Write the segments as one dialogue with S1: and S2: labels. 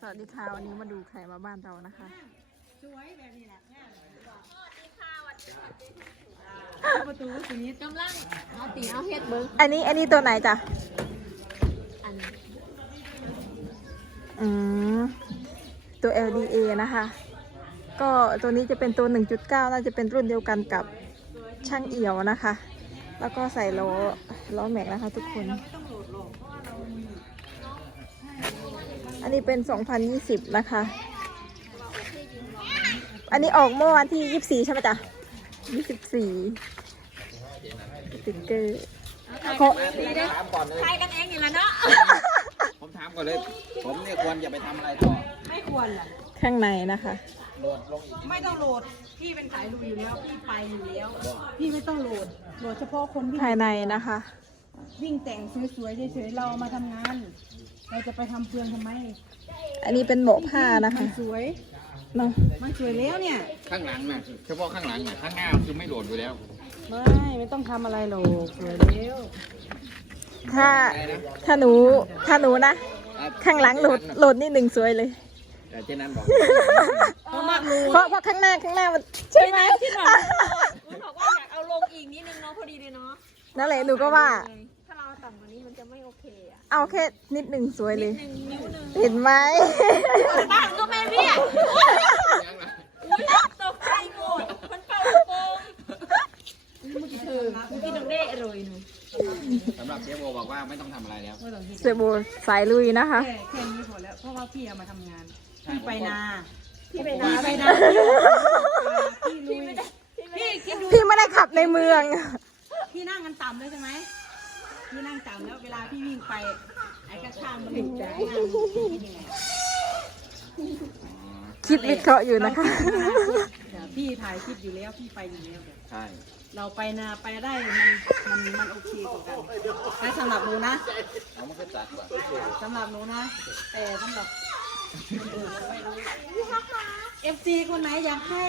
S1: สวัสดีค่ะวันนี้มาดูใครมาบ้านเรานะคะ
S2: สวยแบบนี้แหละง่ายประตูสีนี้
S3: กำลังเอาตีเอาเฮ็ดเบิ้ง
S1: อันนี้อันนี้ตัวไหนจ๊ะ
S3: อัน
S1: อืมตัว LDA นะคะ ก็ตัวนี้จะเป็นตัว 1.9 น่าจะเป็นรุ่นเดียวกันกับช่างเอี่ยวนะคะ แล้วก็ใส่ล้อล้อแม็กนะคะทุกคน อันนี้เป็น 2020 นะคะ อันนี้ออกเมื่อวันที่ 24 ใช่ไหมจ๊ะ 24สติ๊กเกอร์ขอ
S4: ถามก่อนเลย
S3: ใครกันเองอยู่แล้วเนาะ
S4: ผมถามก่อนเลย ผมเนี่ยควรจะไปทำอะไรต่อ
S2: ไม่ควรล่ะ
S1: ข้างในนะคะ
S4: โดดลงอีก
S2: ไม่ต้องโหลด พี่เป็นสายลุยอยู่แล้ว พี่ไปอยู่แล้ว พี่ไม่ต้องโหลด โหลดเฉพาะคนวิ่
S1: ภายในนะคะ
S2: วิ่งแต่งสวยๆเฉยๆเราเอามาทำงาน เราจะไปทำเปลืองทำไม
S1: อันนี้เป็นเบาะผ้านะคะ
S2: มันสวย
S1: เนาะ
S2: มันสวยแล้วเนี่ย
S4: ข้างหลังน่ะเฉพาะข้างหลังน่ะข้างหน้าคือไม่โดดอยู่แล้ว
S2: ไม่ไม่ต้องทำอะไรหรอกสวยแล้ว
S1: ถ้าถ้าหนูถ้าหนูนะ ข้างหลังโหลดโหลดนี่หนึ่งสวยเลย
S4: แต่เช่นนั้นบอก
S2: เพราะมากรู
S1: เพราะเพราะข้างหน้าข้างหน้ามันใช่ไหม
S3: มันบอกว่าอยากเอาลงอีกนิดนึงเนาะพอดีเลยเนาะ
S1: นั่นแหละหนูก็ว่า
S3: ถ้าเรา ต่ำกว่านี้มันจะไม่โอเคอะ
S1: เอาแค่นิดหนึ่งสวยเลย
S3: หนึ่งนิ้วหนึ่ง
S1: เห็นไหม
S3: บ้านก็แม่เบี้ยอุ้ยตกใจหมดมันเป่าโป่งเมื่อกี้เธอเมื่อกี้น้องเด้อร่อยหนู
S4: สำหรับเจ๊โบบอกว่าไม่ต้องทำอะไรแล้ว
S2: ไม่ต้องคิด
S1: เซโบสายลุยนะคะ
S2: แค่แค่นี้พอแล้ว เพราะว่าพี่เอามาทำงาน พี่ไปนา
S3: พี่ไป
S2: พี่
S3: นะ
S2: ไปนา พี่ลุย พี่คิดดู
S1: พี่ไม่ได้ขับในเมือง
S2: พี่นั่งกันต่ำเลยใช่ไหม พี่นั่งต่ำแล้วเวลาพี่วิ่งไปไอ้ข้างๆมันหลุดใจนั่ง
S1: คิดวิเคราะห์อยู่นะคะ
S2: เดี๋ยวพี่ถ่ายคลิปอยู่แล้วพี่ไปอยู่แล้ว
S4: ใช่
S2: เราไปนาไปได้มันมันมันโอเคกว่ากันแต่สำหรับหนูนะ
S4: เอามันก็จัดกว่า
S2: สำหรับหนูนะ แต่สำหรับคนอื่นไม่รู้เอฟซีคนไหนอยากให้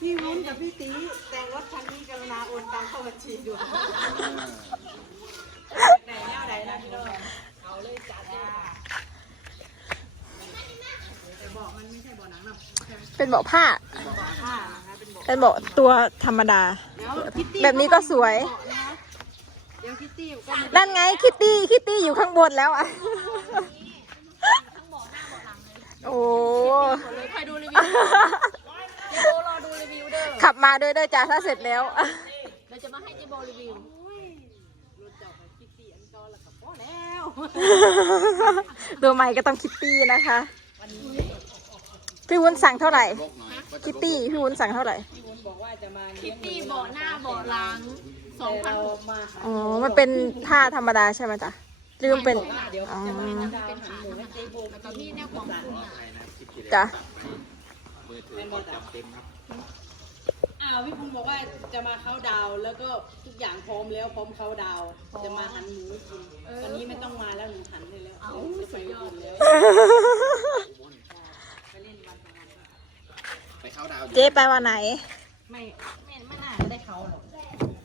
S2: พี่วุ้นกับพี่ตีแต่งรถคันนี้กรุณาโอนตังเข้าบัญชีด่วนแต่แนวใดนะพี่น้องเอาเลยจ้าแต่บอกมันไม่ใช่บ่อหนังหรอก
S1: เป็นเบาะผ้า
S2: บ่อผ้านะคะเป็นบ่อ
S1: เป็นเบาะตัวธรรมดา
S2: เดี๋ยวคิตตี้
S1: แบบนี้ก็สวย
S2: เดี๋ยวคิตตี้ก็มา
S1: นั่นไงคิตตี้คิตตี้อยู่ข้างบนแล้วอะ โอ้
S3: หมดเลยใครดูรีวิวจิโบรอดู รีวิวเด้อ
S1: ขับมาด้วยเด้อจ้าถ้าเสร็จแล้ว
S3: เราจะมาให้จิโบรีวิว
S2: รถจอดไปคิตตี้อันก็แล้วก็พอแล้ว
S1: ตัวใหม่ก็ต้องคิตตี้นะคะพี่วุ้นสั่งเท่าไหร่
S4: ลกหน่อยก็จะ
S1: คิตตี้พี่วุ้นสั่งเท่าไหร่
S2: พี่วุ้นบอกว่าจะมา
S3: คิ
S2: เลี้ย
S3: ต
S2: ง
S3: ตี้เบาะหน้าเบาะหลังสองพั
S2: แต่
S3: น
S2: เรา
S3: หก
S2: มาหา
S1: อ๋อ มันเป็นผ้าธรรมดาใช่ไหมจ๊ะหรือมันเป็น
S2: เดี๋ยว
S1: อ๋อ
S2: จะมาดาวหันหมูให้เจ๊โบ
S3: แล้วก็มีแนวของคุณอะ
S4: อะไรนะคลิปที่แล้ว
S1: จ้ะ
S4: มือถือก็จับเต็มครับ
S2: อ้าวพี่พุงบอกว่าจะมาเข้าดาวน์แล้วก็ทุกอย่างพร้อมแล้วพร้อมเข้าดาวน์จะมาหันหมูให้กินตอนนี้ไม่ต้องมาแล้วหนูหันได้แล้วเอาไปยอดแล้วไปเล่นวันสองวัน
S4: ไปเข้าดาว
S1: เจ๊ไปวันไหน
S2: ไม่ไม่ไม่น่าจะได้เขาหรอก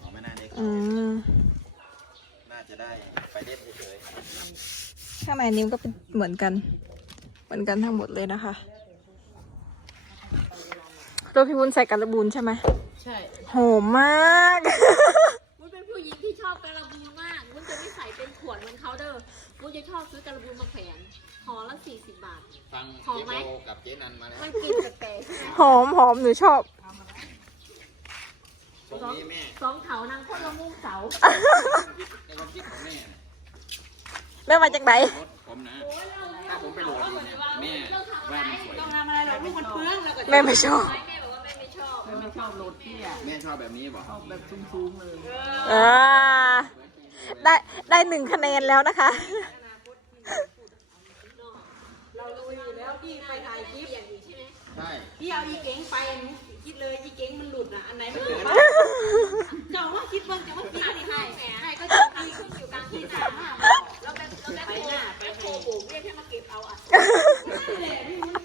S4: อ๋อไม่น่าได้
S1: อืม
S4: น่าจะได้ไปเล่นเฉย
S1: ข้างในนิ้วก็เป็นเหมือนกัน เหมือนกันทั้งหมดเลยนะคะ ตัวพี่วุ้นใส่กระบูนใช่ไหม
S2: ใช่
S1: หอมมาก
S3: มุ้นเป็นผู้หญิงที่ชอบการะบูนมากมุ้นจะไม่ใส่เป็นขวดเหมือนเขาเด้อมุ้นจะชอบซื้อการะบูนมาแขวนห่อละสี่สิบบาท
S4: ๆฟัง
S3: หอม
S4: เจ๊
S3: ไหม
S4: โบกับเจ๊นันมาแล้ว
S3: มันกลินแปลกๆใช่ไหม
S1: หอมหอมหนูชอบ
S4: ตรงนี้แม่
S3: สองเถานางคนละมุมเสา
S4: ในความคิดของแม่น่ะ
S1: เริ่มมาจากไหน
S4: รถผมนะ ถ้าผมไปโหลดอยู่เนี่ยแม่ว่ามันสวย
S2: ต้องทำอะไรหรอกลูกมันเปลืองแล้วก็
S1: แม่ไม่ชอบ
S3: แม่บอ กว่าแม่ไม่ชอบ
S2: ไม่ชอบโหลดเตี้ย
S4: แม่ชอบแบบนี้บอก
S2: แบบสูงๆเลย
S1: อ่าได้ได้หนึ่งคะแนนแล้วนะคะ
S2: เรารู้อยู่แล้วพี่ไปถ่ายคลิป
S4: ใช่
S2: พี่เอาอีเก๋งไปหนูคิดเลยอีเก๋งมันหลุดอะอันไหนมันหลุดเจ้าว่าคิดเบิ่งเจ้าว่าคิดนี่ให้
S3: ให้ก็จะมีขึ้นอยู่กลางที่นาแล้วแม่แล้วแม่โคแม่โคโบกเรียกให้มาเก็บเอาอะ
S2: นี่แหละพี่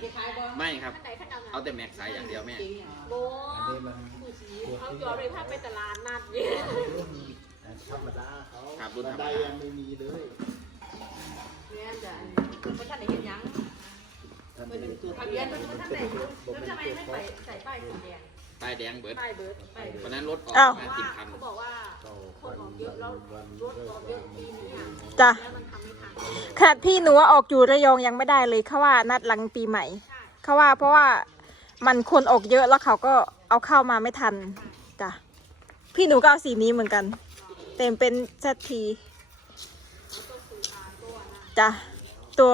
S2: ไปขายบ่ไม่
S4: ครับ
S3: ขั้นไหนขั้นดำ
S4: เอาแต่แม็กไซส์อย่างเดียวแม่
S2: เก๋งอะ
S3: โบ
S2: ผู้สี
S3: เอาน้องจอเลยพาไปตลาดนัดเนี่ย
S5: ธรรมดาเขา
S4: ครับรุ่นธรรม
S5: บั
S4: ดา
S5: ไดยังไม่มีเลย
S3: เนี่ยจ้ะเพราะท่านได้เห็นยัง
S5: ท่าน
S3: เพิ่น
S5: เป็นตัว
S3: ทะเบียนเพิ่นท่านได้แล้วทำไมไม่ไปใส่ป้ายสีแดง
S4: ป้ายแดงเบิร์ด
S3: ป้ายเบิร์ดป้ายเบิ
S4: วั
S3: ร์
S4: น
S3: ด
S4: นั้นรถออก
S1: อ้าว
S4: มาสิบคัน
S3: เขาบอกว่า
S5: เก่า
S3: ค
S5: วันน
S3: ออกเยอะแล้ว
S5: วัน
S3: รถออกเยอะปีนี้อะ
S1: จ้ะ
S3: แล้วมันทำไม่ทัน
S1: ขนาดพี่หนูว่าออกอยู่ระยองยังไม่ได้เลยเขาว่านัดหลังปีใหม่เขาว่าเพราะว่ามันคนออกเยอะแล้วเขาก็เอาเข้ามาไม่ทันจ้ะพี่หนูก็เอาสีนี้เหมือนกัน เต็มเป็นเซทีจ้ะตัว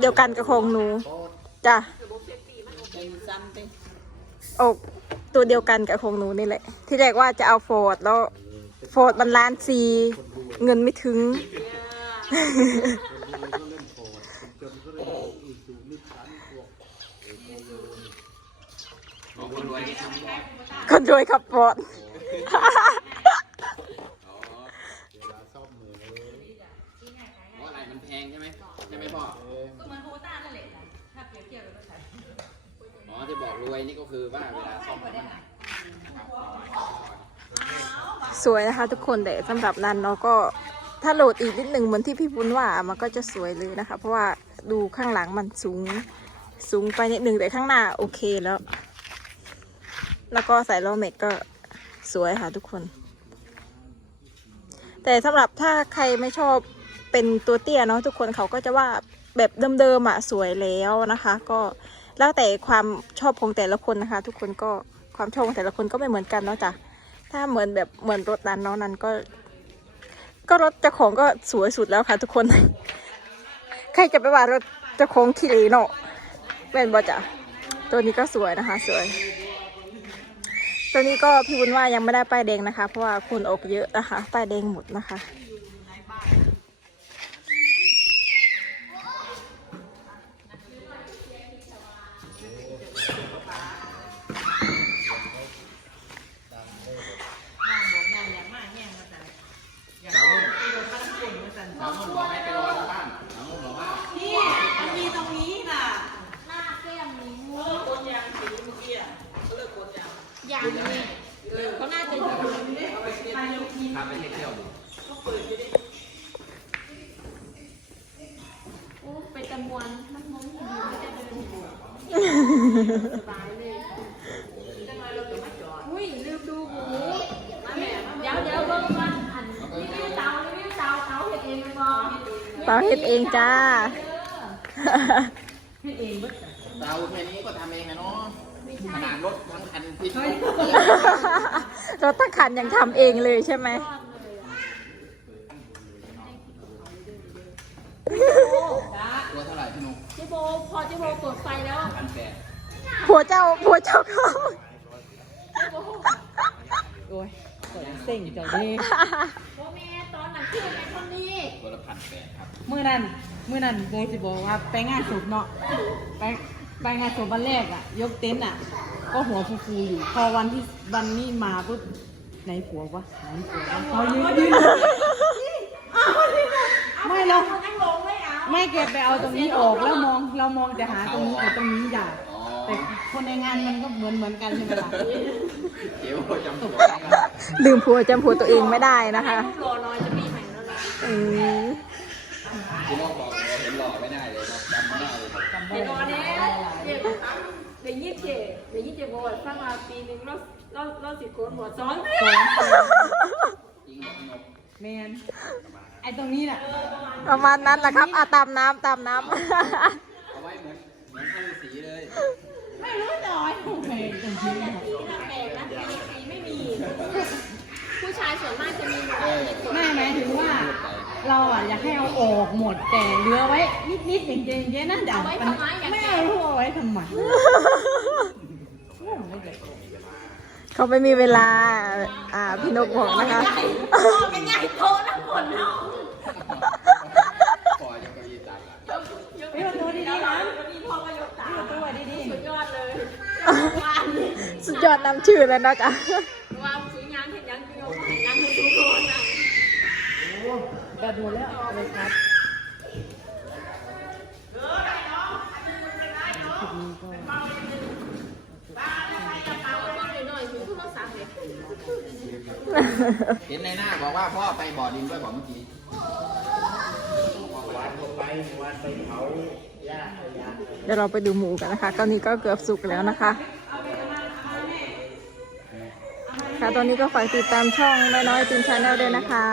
S1: เดียวกันกับของหนูจ้ะออกตัวเดียวกันกับของหนูนี่แหละ ที่แรกว่าจะเอาโฟร์ดแล้วโฟร์ดมันล้านซีเงินไม่ถึง
S4: คนรวยที่ทำก่อน
S1: คนรวยขับฟอร์ด
S4: อ๋อ
S5: เวลาซ่อมมือเลย
S4: เพราะอะไรมันแพงใช่ไหมใช่ไหมพ่อ
S3: ก็เหมือนโคต้านั่นแหละถ้าเปรียบเทียบกับรถไถ
S4: อ๋อที่บอกรวยนี่ก็คือว่าเวลาซ่อมมันนะครับ
S1: สวยนะคะทุกคนแต่สำหรับนั้นเนาะก็ ถ้าโหลดอีกนิดหนึ่งเหมือนที่พี่ปุ้นว่ามันก็จะสวยเลยนะคะ เพราะว่าดูข้างหลังมันสูงสูงไปนิดหนึ่งแต่ข้างหน้าโอเคแล้ว แล้วก็ใส่ล้อเมกก็สวยค่ะทุกคน แต่สำหรับถ้าใครไม่ชอบเป็นตัวเตี้ยเนาะทุกคนเขาก็จะว่าแบบเดิมๆอะสวยแล้วนะคะ ก็แล้วแต่ความชอบของแต่ละคนนะคะ ทุกคนก็ความชอบของแต่ละคนก็ไม่เหมือนกันเนาะจ้ะถ้าเหมือนแบบเหมือนรถนั้นเนาะนั้นก็ ก็รถเจ้าของก็สวยสุดแล้วค่ะทุกคน ใครจะไปว่ารถเจ้าของขี้เลเนาะแม่นบ่จ้ะตัวนี้ก็สวยนะคะ สวย ตัวนี้ก็พี่บุญว่ายังไม่ได้ป้ายแดงนะคะ เพราะว่าคนออกเยอะนะคะป้ายแดงหมดนะคะ
S2: ห้างบอกนางอย่างมากแง่มาสั่นอยากไปรถปั้นปุ่นมาสั่น
S4: สาวนุ่นบอกให้ไปรอที่บ้านสาวนุ่นบอกว่า
S2: นี่มันมีตรงนี้น่ะ
S3: หน้าแก้มมีมู
S2: เออกดยางสีเมื่อกี้อะเขาเลิกกดยาง
S3: อย่างนี้ เขาน่าจะอยู่
S4: พาไปเที่ยวดู
S3: โอ้ไปตะมวนมันมองอยู่ไม่ได้เดินอยู่สบายเลย
S2: จังเลยเราจะมาจอด
S3: อุ้ยลืมดูหมู
S2: มาแม่มา
S3: เดี๋ยวเดี๋ยวเบิ่งก่อนอันรีวิวเตารีวิวเตาเตาเห็ดเองเลยบ่
S1: เปล่าเฮ็ดเองจ้า
S2: ให้เองเบิด
S4: เราแค่นี้ก็ทำเองนะเนาะ ขนาดรถทั้งคันที่
S1: รถทั้งคันยังทำเองเลยใช่ไหม
S4: ตัวเท่าไหร่พี่นุ๊ก
S3: เจโบพอเจโบเปิดไฟแล้ว
S4: พันแปด
S1: ผัวเจ้าผัวเจ้าเขา
S2: โอ้ยกดเซ็งเจ้าเด้
S3: โบแม่ตอนหนังชื่อในคนนี้
S4: ตัวละพันแปดครับ
S2: มื่อนั้นมื่อนั้นโบสิบอกว่าไปงานศพเนาะไป ไปงานศพวันแรกอะยกเต็นท์อะก็หัวฟูๆอยู่ พอวันที่วันนี้มาปุ๊บไหนผัววะไหนผัววะเขายืนยืนไม่เรา
S3: นั่งลงเลยอะ
S2: ไม่เก็บไปเอาตรงนี้ออกแล้วมองเรามองจะหาตรงนี้กับตรงนี้อย่า
S4: อ๋อ
S2: แต่คนในงานมันก็เหมือนเหมือนกันใช่ไหมล่ะ
S4: เดี๋ยวจำตัว
S1: ลืมผัวจำผัวตัวเองไม่ได้นะคะ
S3: รอน้อยจะมีใหม่แล้วนะ เดี๋ยวยี่สิบเจ็ดเดี๋ยวยี่สิบเจ็ดโบสร้างมาปีหนึ่งเราเราเราสิโคนหัวซ้อน
S2: สอง
S4: จริงบอกพี่นุ๊ก
S2: แมนไอ้ตรงนี้น่ะ
S1: ประมาณนั้นแหละครับอาตามน้ำตามน้
S4: เอาไว้เหมือนเหมือนท่านฤาษีเลย
S2: ไม่รู้จะเอาไว้ตรงไหนตรงนี้
S3: แปลกนะปีสีไม่มี ผู้ชายส่วนมากจะมีหนวดในส่วน
S2: ไม่หมายถึงว่า เราอะอยากให้เอาออกหมดแต่เหลือไว้นิดๆอย่างเจนๆนั่นแต่ไม่เอารู้เอาไว้ทำไมำ
S1: เขาไม่มีเวลา อ่า พี่นกบอกนะคะ
S3: เป็นไงโตนะคนเนาะ
S4: ปล่อยยังก็ยีตังค์อะ
S2: เฮ้ยประตูดีๆนะ
S3: มีพ่อมายกตา
S2: ประตูอะดี
S3: สุดยอดเลยวาน
S1: สุดยอดนำชื่อแล้วนะจ๊ะ
S3: วางสียางเห็นยังกิโลเห็นยังให้ทุกคนนะ
S2: ๆแบบหมดแล้วเลยครับคลิปนี้ก็
S3: เอาหน่อยๆถึงโทรศัพท์เลย
S4: เห็นในหน้าบอกว่าพ่อไปบ่อดินด้วยบอกเมื่อกี้
S5: วันก็ไปวันไปเผาหญ้าเอาหญ้า
S1: เดี๋ยวเราไปดูหมูกันนะคะ ตอนนี้ก็เกือบสุกแล้วนะคะ ค่ะ ตอนนี้ก็ฝากติดตามช่องแม่น้อยจินชาแนลด้วยนะคะ